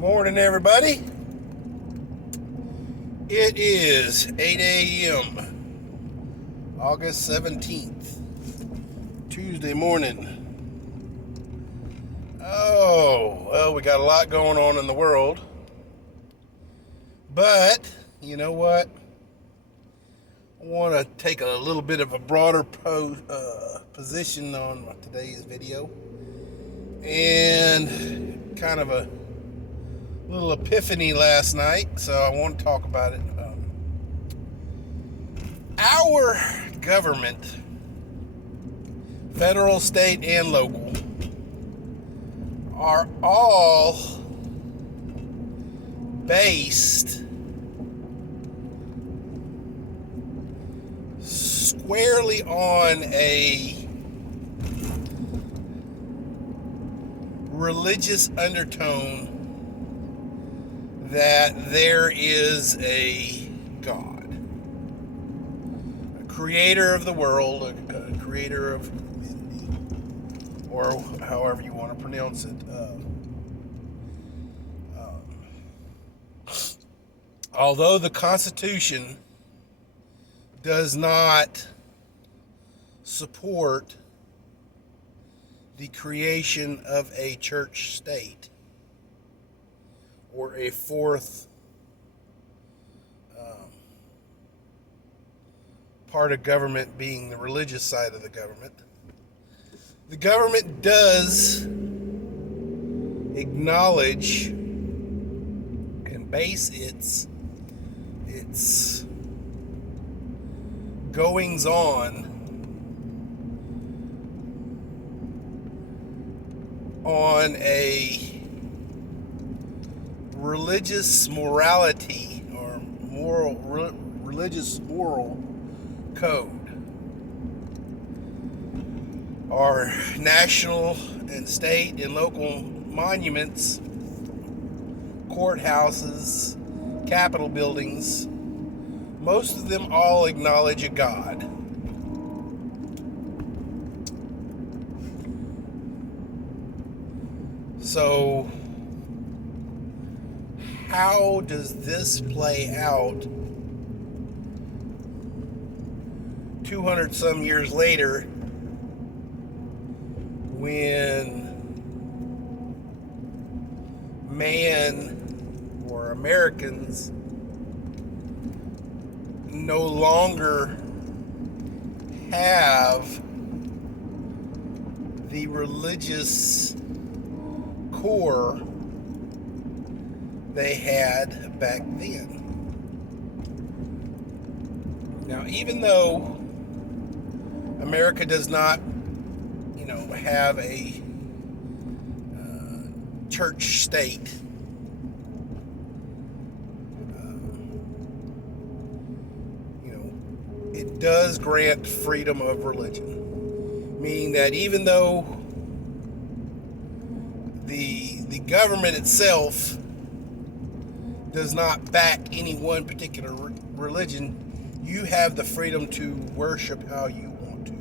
Morning, everybody. It is 8 a.m., August 17th, Tuesday morning. Oh, well, we got a lot going on in the world. But, you know what? I want to take a little bit of a broader position on today's video. And kind of a little epiphany last night, so I want to talk about it. Our government, federal, state, and local, are all based squarely on a religious undertone that there is a God, a creator of the world, a creator of, or however you want to pronounce it. Although the Constitution does not support the creation of a church state or a fourth part of government being the religious side of the government does acknowledge and base its goings on a religious morality or religious moral code. Our national and state and local monuments, courthouses, capitol buildings, most of them all acknowledge a God. So, how does this play out 200 some years later when man or Americans no longer have the religious core they had back then? Now, even though America does not, have a church state, it does grant freedom of religion, meaning that even though the government itself does not back any one particular religion, you have the freedom to worship how you want to.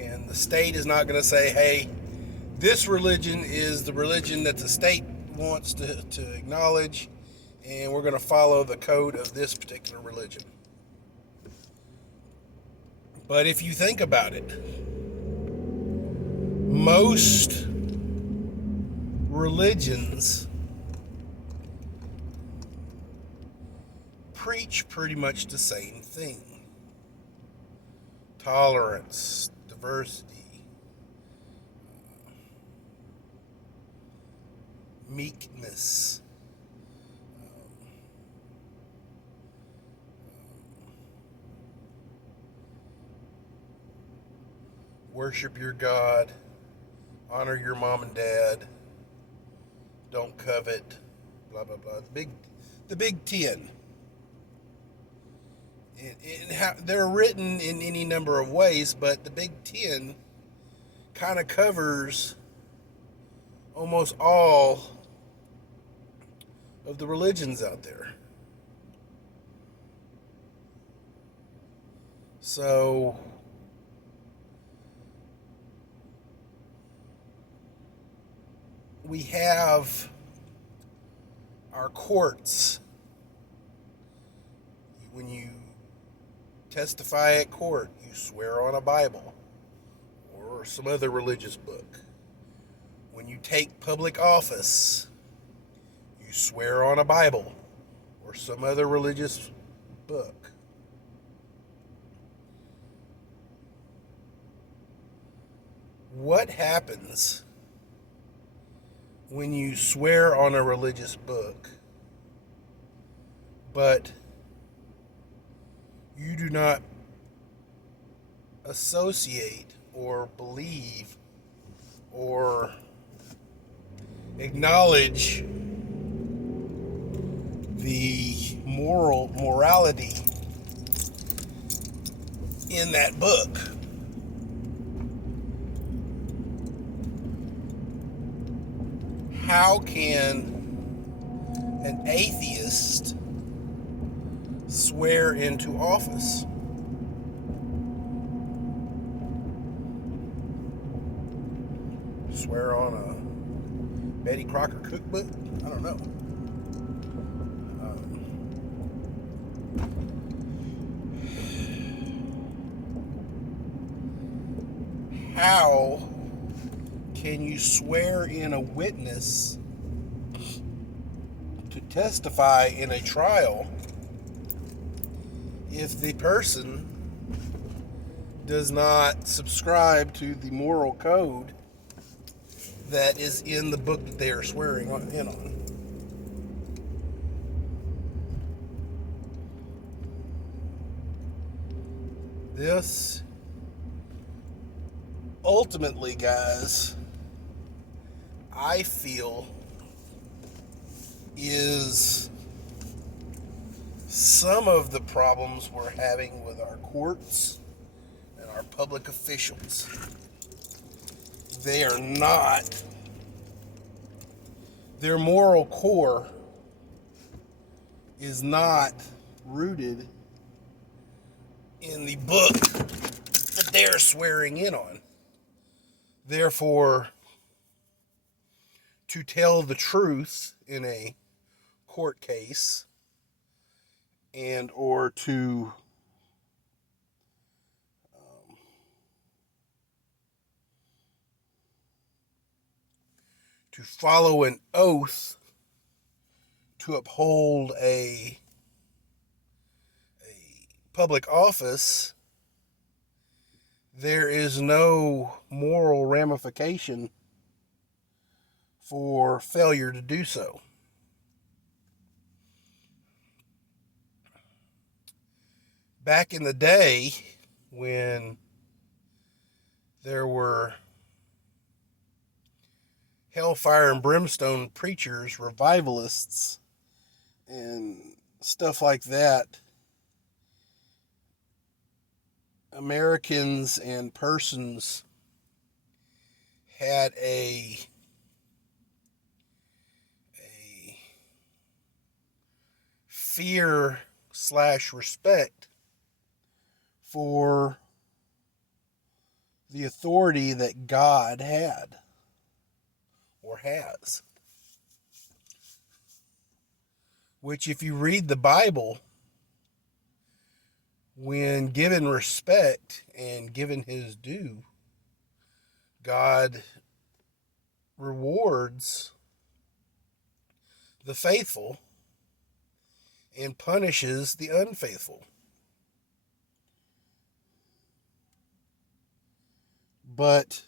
And the state is not going to say, hey, this religion is the religion that the state wants to acknowledge, and we're going to follow the code of this particular religion. But if you think about it, most religions preach pretty much the same thing: tolerance, diversity, meekness, worship your God, honor your mom and dad, don't covet, blah blah blah. The big 10. And they're written in any number of ways, but the Big 10 kind of covers almost all of the religions out there. So we have our courts. When you testify at court, you swear on a Bible or some other religious book. When you take public office, you swear on a Bible or some other religious book. What happens when you swear on a religious book, but you do not associate or believe or acknowledge the morality in that book? How can an atheist swear into office? Swear on a Betty Crocker cookbook? I don't know. How can you swear in a witness to testify in a trial if the person does not subscribe to the moral code that is in the book that they are swearing in on? This ultimately, guys, I feel is some of the problems we're having with our courts and our public officials. They are not, their moral core is not rooted in the book that they're swearing in on. Therefore, to tell the truth in a court case and or to follow an oath to uphold a public office, there is no moral ramification for failure to do so. Back in the day, when there were hellfire and brimstone preachers, revivalists, and stuff like that, Americans and persons had a fear / respect for the authority that God had or has. Which, if you read the Bible, when given respect and given his due, God rewards the faithful and punishes the unfaithful. But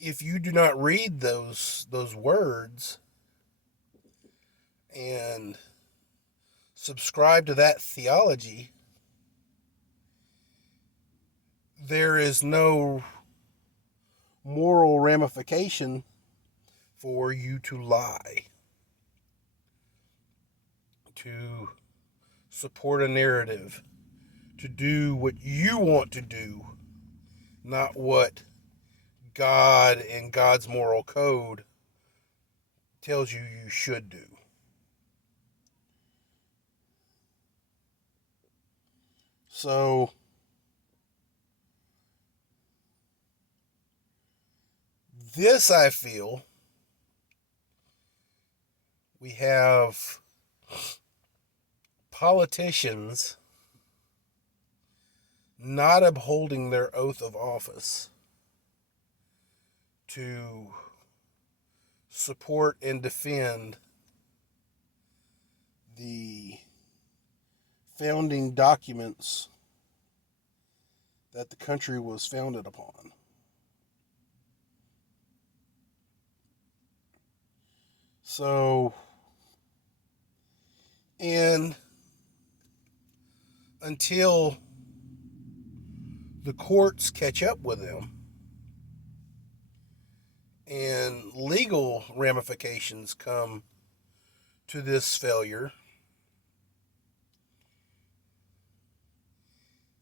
if you do not read those words and subscribe to that theology, there is no moral ramification for you to lie, to support a narrative, to do what you want to do, not what God and God's moral code tells you you should do. So This, I feel, we have politicians not upholding their oath of office to support and defend the founding documents that the country was founded upon. So, and until the courts catch up with them and legal ramifications come to this failure,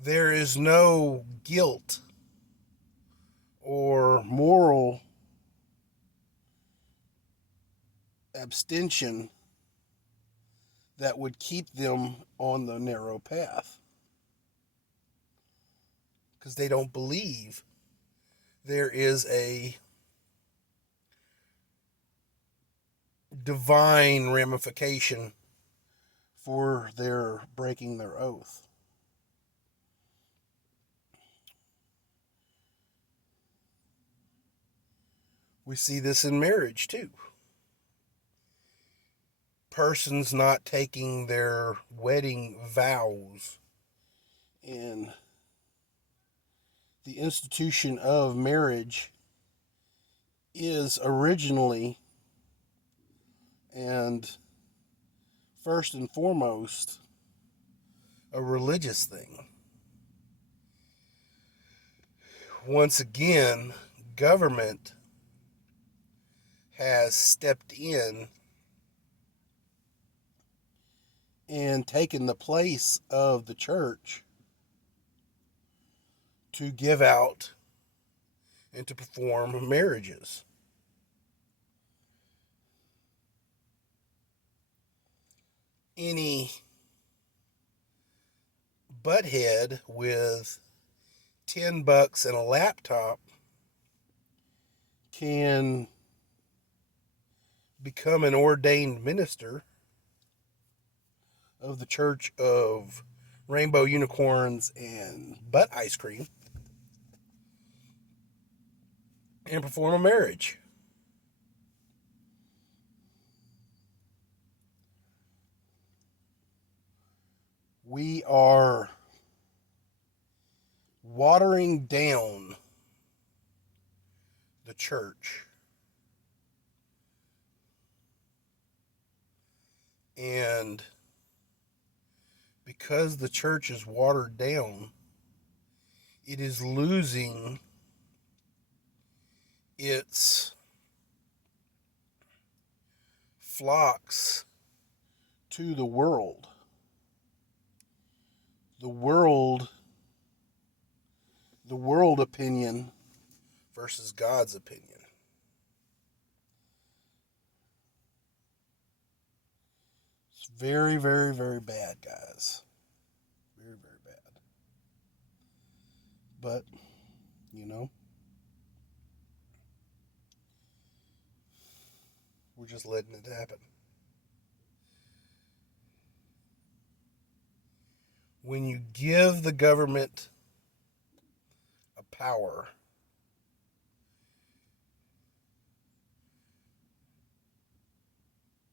there is no guilt or moral abstention that would keep them on the narrow path, because they don't believe there is a divine ramification for their breaking their oath. We see this in marriage too. Persons not taking their wedding vows, and the institution of marriage is originally and first and foremost a religious thing. Once again, government has stepped in and taken the place of the church to give out and to perform marriages. Any butthead with $10 and a laptop can become an ordained minister of the Church of Rainbow Unicorns and Butt Ice Cream and perform a marriage. We are watering down the church. And because the church is watered down, it is losing its flocks to the world. The world opinion versus God's opinion. It's very, very, very bad, guys. Very, very bad. But, we're just letting it happen. When you give the government a power,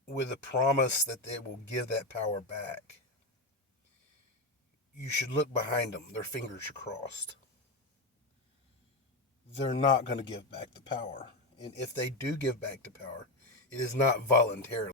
with a promise that they will give that power back, you should look behind them. Their fingers are crossed. They're not going to give back the power. And if they do give back the power, it is not voluntarily.